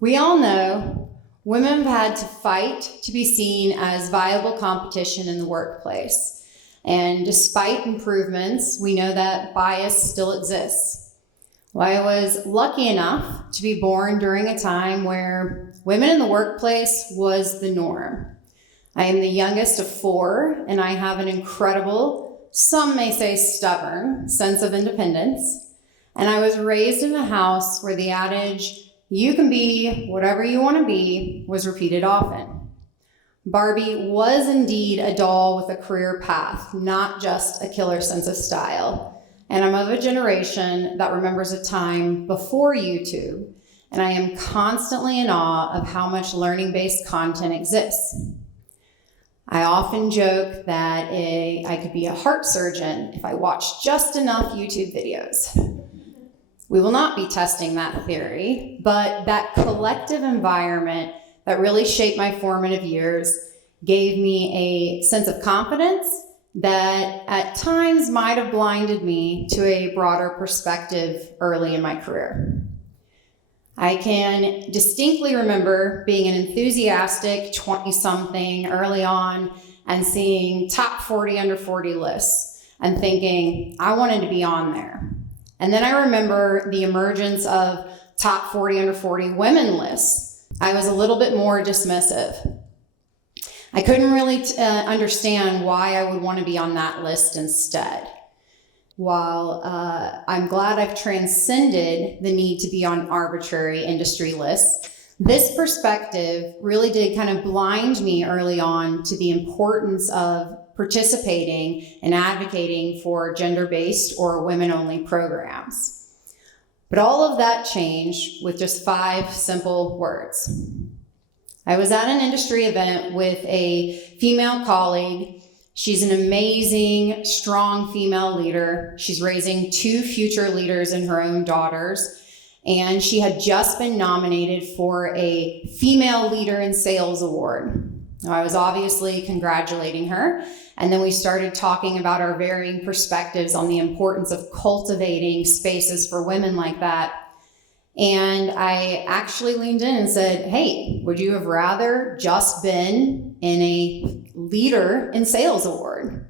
We all know women have had to fight to be seen as viable competition in the workplace. And despite improvements, we know that bias still exists. Well, I was lucky enough to be born during a time where women in the workplace was the norm. I am the youngest of four, and I have an incredible, some may say stubborn, sense of independence. And I was raised in a house where the adage, "You can be whatever you want to be," was repeated often. Barbie was indeed a doll with a career path, not just a killer sense of style. And I'm of a generation that remembers a time before YouTube, and I am constantly in awe of how much learning-based content exists. I often joke that I could be a heart surgeon if I watched just enough YouTube videos. We will not be testing that theory, but that collective environment that really shaped my formative years gave me a sense of confidence that at times might have blinded me to a broader perspective early in my career. I can distinctly remember being an enthusiastic 20-something early on and seeing top 40 under 40 lists and thinking, I wanted to be on there. And then I remember the emergence of top 40 under 40 women lists. I was a little bit more dismissive. I couldn't really understand why I would want to be on that list instead. While I'm glad I've transcended the need to be on arbitrary industry lists, this perspective really did kind of blind me early on to the importance of participating and advocating for gender-based or women-only programs. But all of that changed with just 5 simple words. I was at an industry event with a female colleague. She's an amazing, strong female leader. She's raising 2 future leaders in her own daughters. And she had just been nominated for a Female Leader in Sales Award. Now, I was obviously congratulating her. And then we started talking about our varying perspectives on the importance of cultivating spaces for women like that. And I actually leaned in and said, hey, would you have rather just been in a Leader in Sales Award?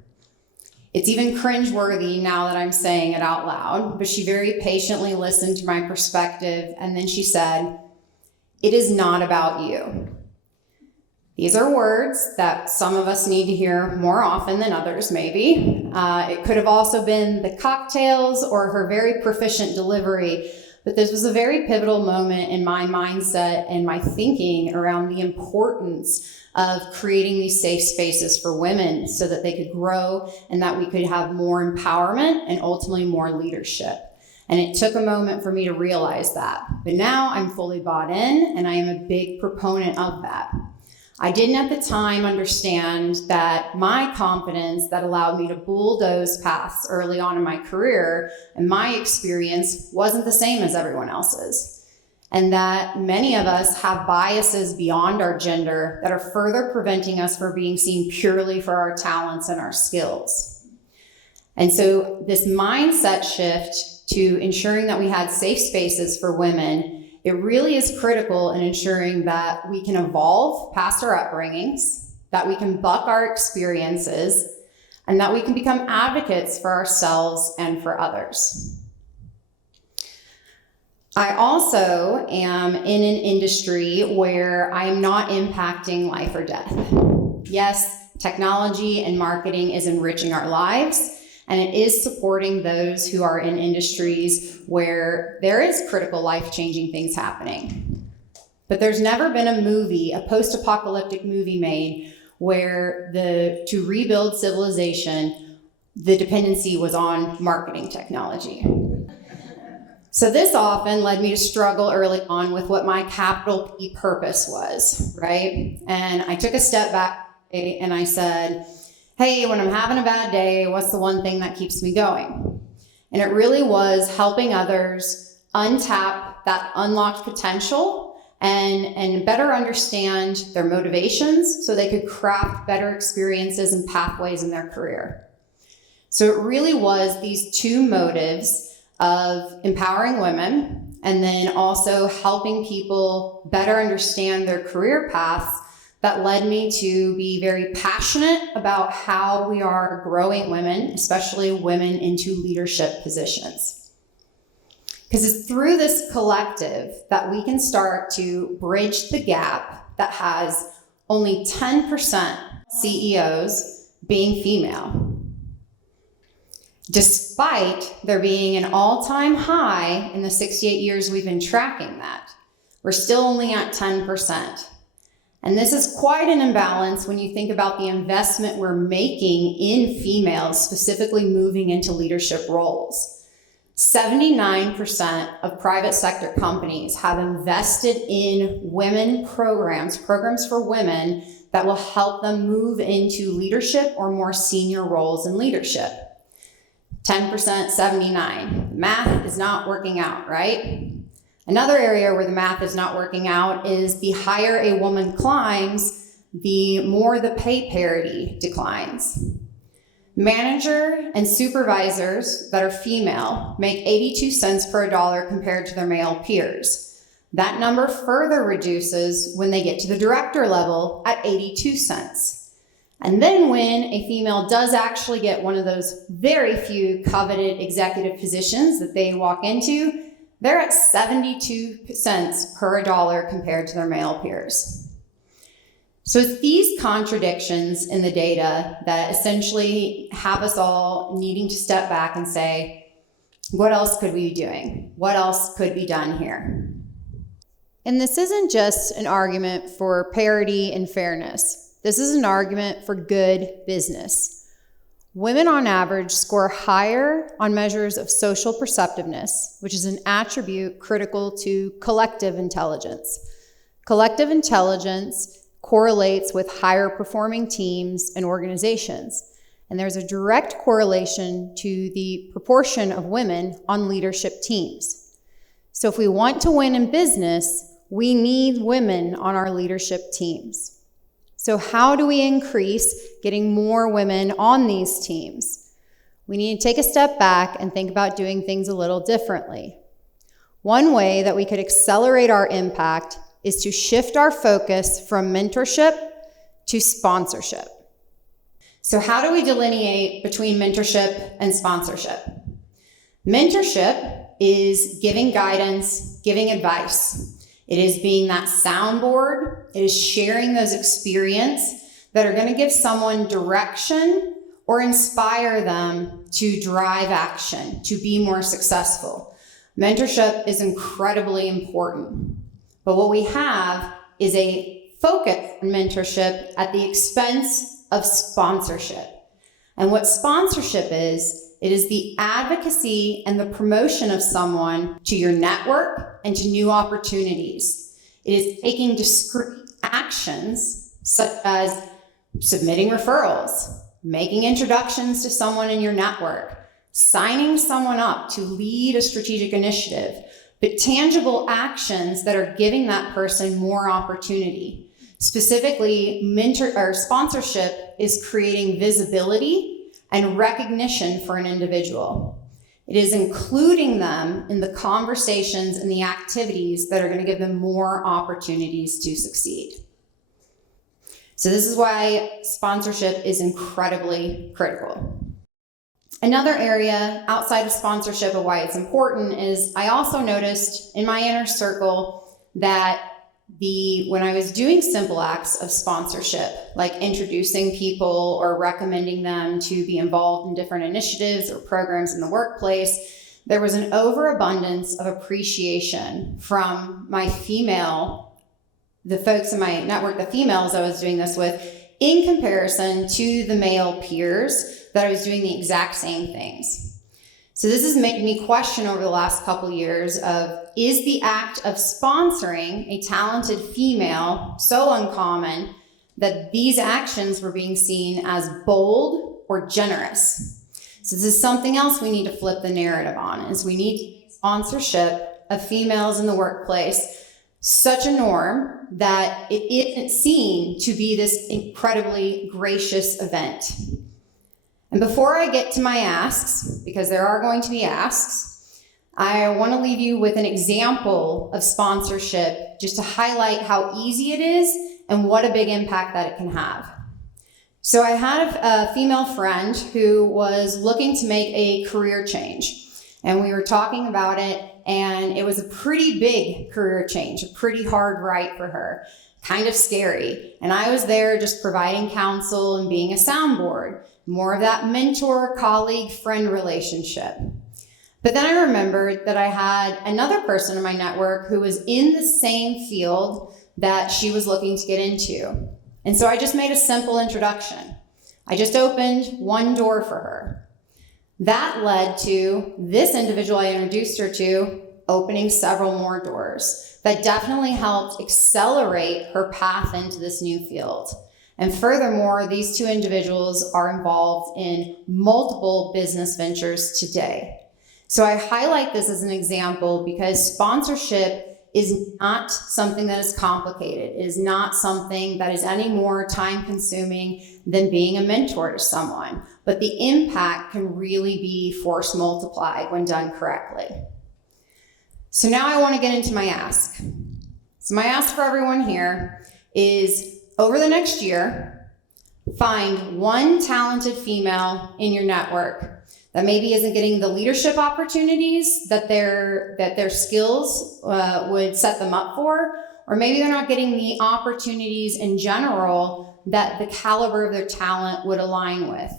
It's even cringeworthy now that I'm saying it out loud, but she very patiently listened to my perspective, and then she said, it is not about you. These are words that some of us need to hear more often than others, maybe. It could have also been the cocktails or her very proficient delivery, but this was a very pivotal moment in my mindset and my thinking around the importance of creating these safe spaces for women so that they could grow and that we could have more empowerment and ultimately more leadership. And it took a moment for me to realize that. But now I'm fully bought in, and I am a big proponent of that. I didn't at the time understand that my confidence that allowed me to bulldoze paths early on in my career and my experience wasn't the same as everyone else's. And that many of us have biases beyond our gender that are further preventing us from being seen purely for our talents and our skills. And so this mindset shift to ensuring that we had safe spaces for women, it really is critical in ensuring that we can evolve past our upbringings, that we can buck our experiences, and that we can become advocates for ourselves and for others. I also am in an industry where I am not impacting life or death. Yes, technology and marketing is enriching our lives, and it is supporting those who are in industries where there is critical life-changing things happening. But there's never been a movie, a post-apocalyptic movie made where to rebuild civilization, the dependency was on marketing technology. So this often led me to struggle early on with what my capital P purpose was, right? And I took a step back and I said, hey, when I'm having a bad day, what's the one thing that keeps me going? And it really was helping others untap that unlocked potential and better understand their motivations so they could craft better experiences and pathways in their career. So it really was these 2 motives of empowering women and then also helping people better understand their career paths that led me to be very passionate about how we are growing women, especially women into leadership positions. Because it's through this collective that we can start to bridge the gap that has only 10% CEOs being female. Despite there being an all-time high in the 68 years we've been tracking that, we're still only at 10%. And this is quite an imbalance when you think about the investment we're making in females, specifically moving into leadership roles. 79% of private sector companies have invested in women programs for women that will help them move into leadership or more senior roles in leadership. 10%, 79. Math is not working out, right? Another area where the math is not working out is the higher a woman climbs, the more the pay parity declines. Manager and supervisors that are female make 82 cents per dollar compared to their male peers. That number further reduces when they get to the director level at 82 cents. And then when a female does actually get one of those very few coveted executive positions that they walk into, they're at 72 cents per dollar compared to their male peers. So it's these contradictions in the data that essentially have us all needing to step back and say, what else could we be doing? What else could be done here? And this isn't just an argument for parity and fairness. This is an argument for good business. Women on average score higher on measures of social perceptiveness, which is an attribute critical to collective intelligence. Collective intelligence correlates with higher performing teams and organizations, and there's a direct correlation to the proportion of women on leadership teams. So if we want to win in business, we need women on our leadership teams. So how do we increase getting more women on these teams? We need to take a step back and think about doing things a little differently. One way that we could accelerate our impact is to shift our focus from mentorship to sponsorship. So how do we delineate between mentorship and sponsorship? Mentorship is giving guidance, giving advice. It is being that soundboard. It is sharing those experiences that are going to give someone direction or inspire them to drive action, to be more successful. Mentorship is incredibly important. But what we have is a focus on mentorship at the expense of sponsorship. And what sponsorship is, it is the advocacy and the promotion of someone to your network and to new opportunities. It is taking discrete actions such as submitting referrals, making introductions to someone in your network, signing someone up to lead a strategic initiative, but tangible actions that are giving that person more opportunity. Specifically, sponsorship is creating visibility and recognition for an individual. It is including them in the conversations and the activities that are going to give them more opportunities to succeed. So this is why sponsorship is incredibly critical. Another area outside of sponsorship of why it's important is I also noticed in my inner circle that when I was doing simple acts of sponsorship, like introducing people or recommending them to be involved in different initiatives or programs in the workplace, there was an overabundance of appreciation from the folks in my network, the females I was doing this with, in comparison to the male peers that I was doing the exact same things. So this has made me question over the last couple years of, is the act of sponsoring a talented female so uncommon that these actions were being seen as bold or generous? So this is something else we need to flip the narrative on, is we need sponsorship of females in the workplace such a norm that it isn't seen to be this incredibly gracious event. And before I get to my asks, because there are going to be asks, I want to leave you with an example of sponsorship just to highlight how easy it is and what a big impact that it can have. So I had a female friend who was looking to make a career change, and we were talking about it, and it was a pretty big career change, a pretty hard right for her, kind of scary. And I was there just providing counsel and being a soundboard, more of that mentor, colleague, friend relationship. But then I remembered that I had another person in my network who was in the same field that she was looking to get into. And so I just made a simple introduction. I just opened one door for her. That led to this individual I introduced her to opening several more doors. That definitely helped accelerate her path into this new field. And furthermore, these two individuals are involved in multiple business ventures today. So I highlight this as an example because sponsorship is not something that is complicated. It is not something that is any more time consuming than being a mentor to someone. But the impact can really be force multiplied when done correctly. So now I want to get into my ask. So my ask for everyone here is, over the next year, find one talented female in your network that maybe isn't getting the leadership opportunities that their skills would set them up for, or maybe they're not getting the opportunities in general that the caliber of their talent would align with.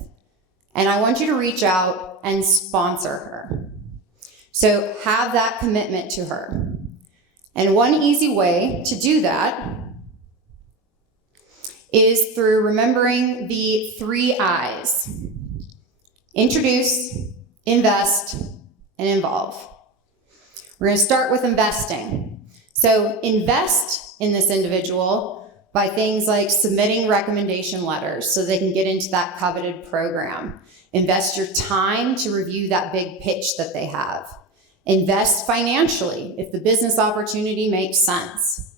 And I want you to reach out and sponsor her. So have that commitment to her. And one easy way to do that is through remembering the 3 I's. Introduce, invest, and involve. We're going to start with investing. So invest in this individual by things like submitting recommendation letters so they can get into that coveted program. Invest your time to review that big pitch that they have. Invest financially if the business opportunity makes sense.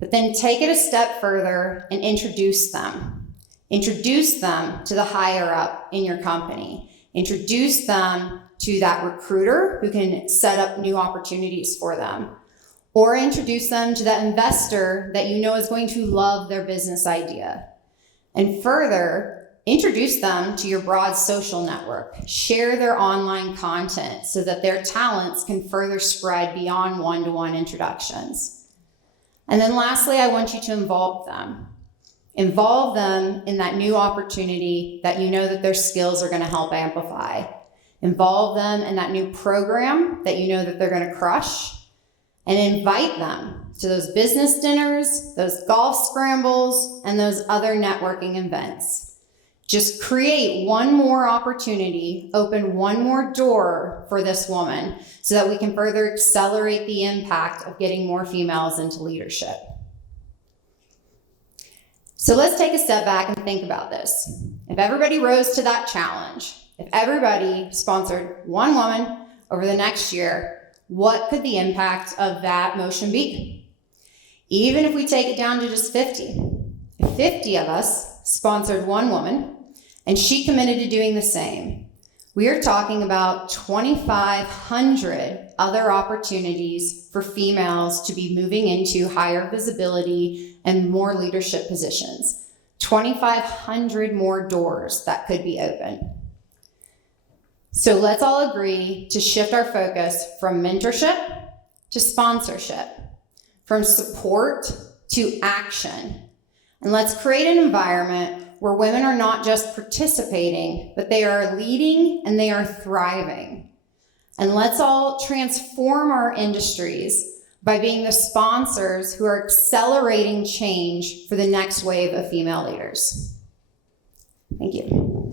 But then take it a step further and introduce them. Introduce them to the higher up in your company. Introduce them to that recruiter who can set up new opportunities for them. Or introduce them to that investor that you know is going to love their business idea. And further, introduce them to your broad social network. Share their online content so that their talents can further spread beyond one-to-one introductions. And then lastly, I want you to involve them. Involve them in that new opportunity that you know that their skills are going to help amplify. Involve them in that new program that you know that they're going to crush. And invite them to those business dinners, those golf scrambles, and those other networking events. Just create one more opportunity, open one more door for this woman so that we can further accelerate the impact of getting more females into leadership. So let's take a step back and think about this. If everybody rose to that challenge, if everybody sponsored one woman over the next year, what could the impact of that motion be? Even if we take it down to just 50, if 50 of us sponsored one woman and she committed to doing the same, we are talking about 2,500 other opportunities for females to be moving into higher visibility and more leadership positions. 2,500 more doors that could be open. So let's all agree to shift our focus from mentorship to sponsorship, from support to action. And let's create an environment where women are not just participating, but they are leading and they are thriving. And let's all transform our industries by being the sponsors who are accelerating change for the next wave of female leaders. Thank you.